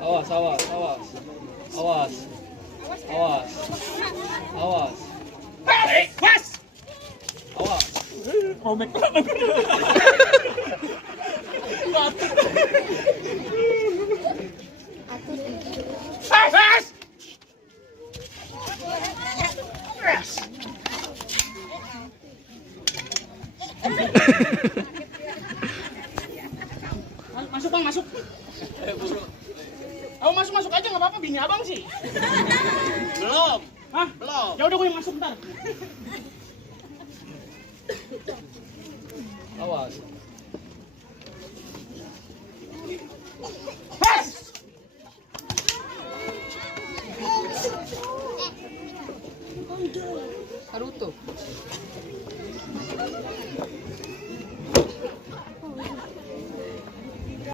Awas, awas, awas. Awas. Awas. Awas. Was? Awas. Mau make up. Was? Masuk bang, masuk. Aku masuk aja nggak apa-apa, bini abang sih. Belum. Hah? Belum. Ya udah gue yang masuk ntar. Awas. Has! Haruto.